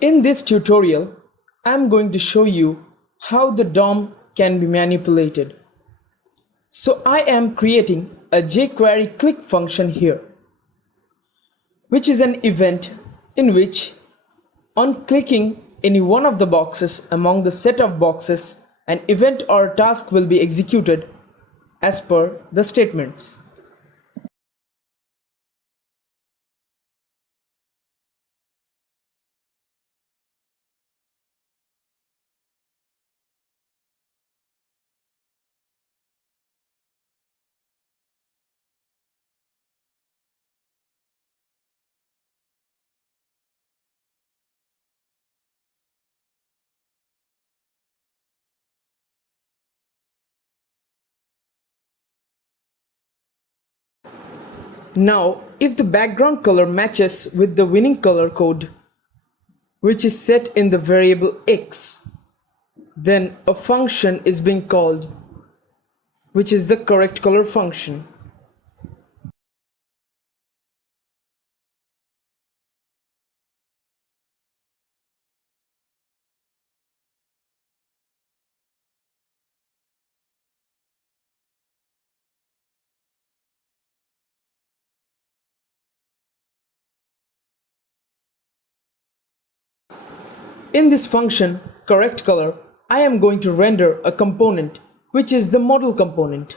In this tutorial, I'm going to show you how the DOM can be manipulated. So I am creating a jQuery click function here, which is an event in which on clicking any one of the boxes among the set of boxes, an event or task will be executed as per the statements. Now, if the background color matches with the winning color code, which is set in the variable x, then a function is being called, which is the correct color function. In this function, correct color, I am going to render a component, which is the model component.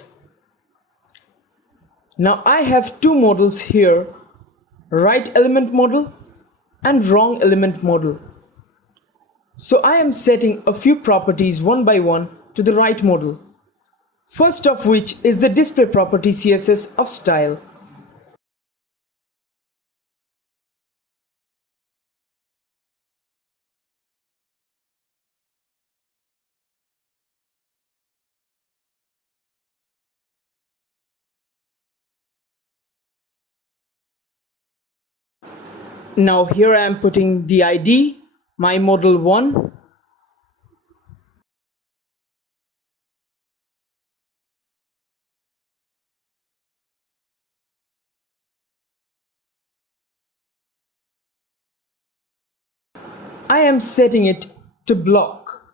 Now I have two models here, right element model and wrong element model. So I am setting a few properties one by one to the right model. First of which is the display property CSS of style. Now here I am putting the ID, my model 1. I am setting it to block.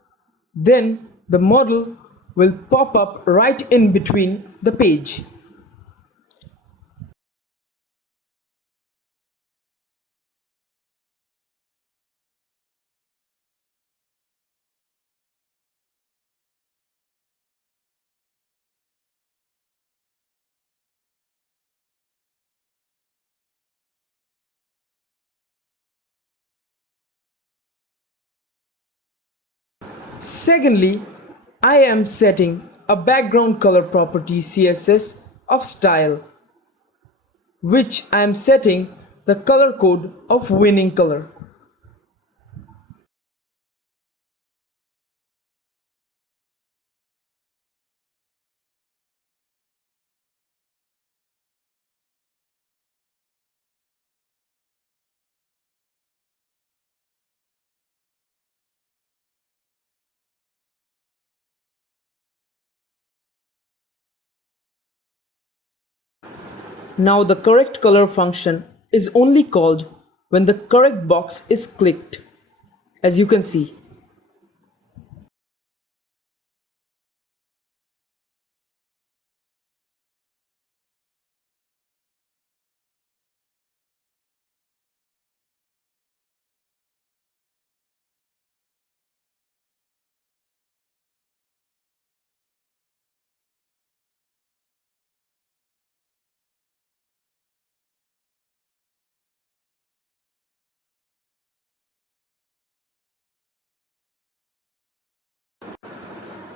Then the model will pop up right in between the page. Secondly, I am setting a background color property CSS of style, which I am setting the color code of winning color. Now the correct color function is only called when the correct box is clicked, as you can see.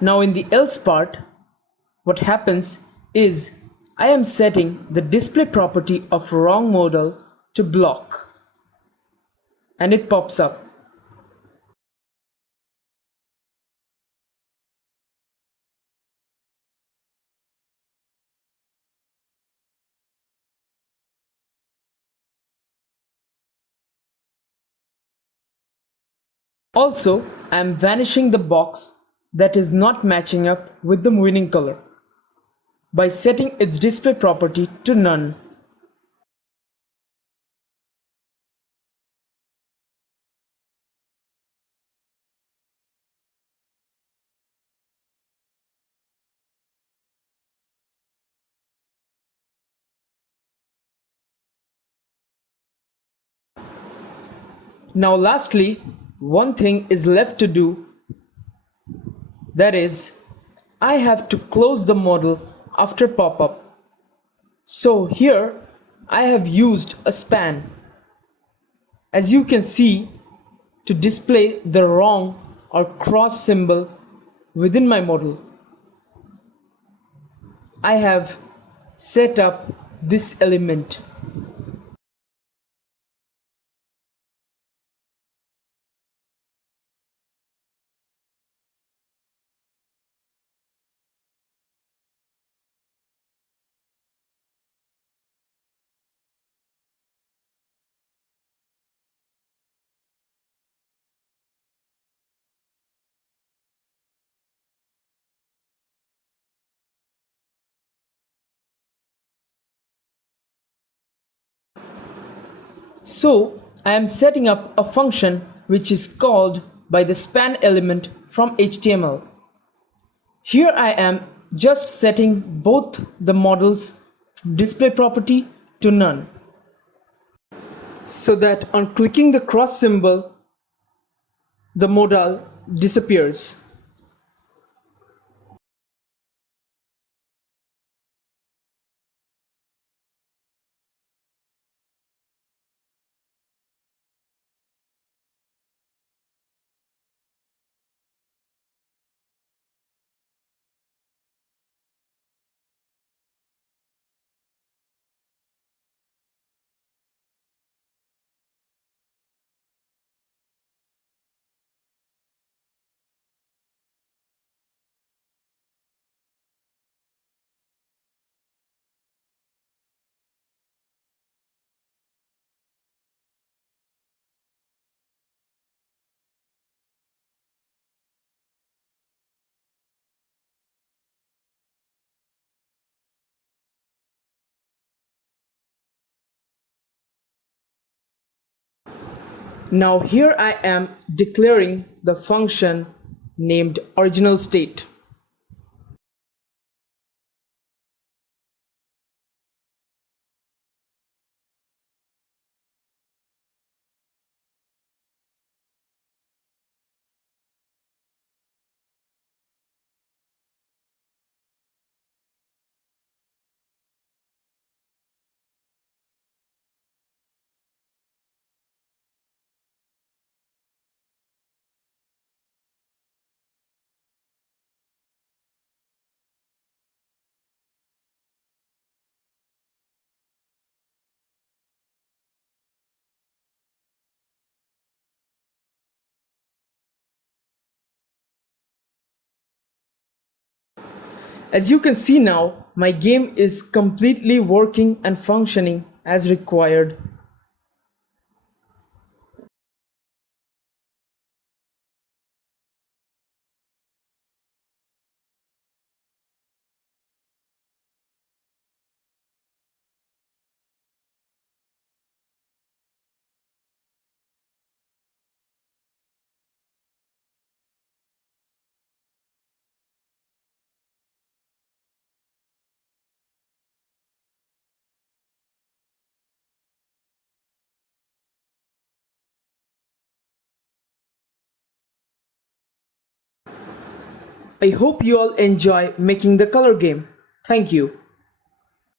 Now in the else part, what happens is I am setting the display property of wrong model to block, and it pops up. Also, I am vanishing the box that is not matching up with the winning color by setting its display property to none. Now lastly, one thing is left to do, that is, I have to close the model after pop-up. So here I have used a span, as you can see, to display the wrong or cross symbol within my model. I have set up this element. So I am setting up a function which is called by the span element from HTML. Here I am just setting both the model's display property to none, so that on clicking the cross symbol, the modal disappears. Now here I am declaring the function named original state. As you can see now, my game is completely working and functioning as required. I hope you all enjoy making the color game. Thank you.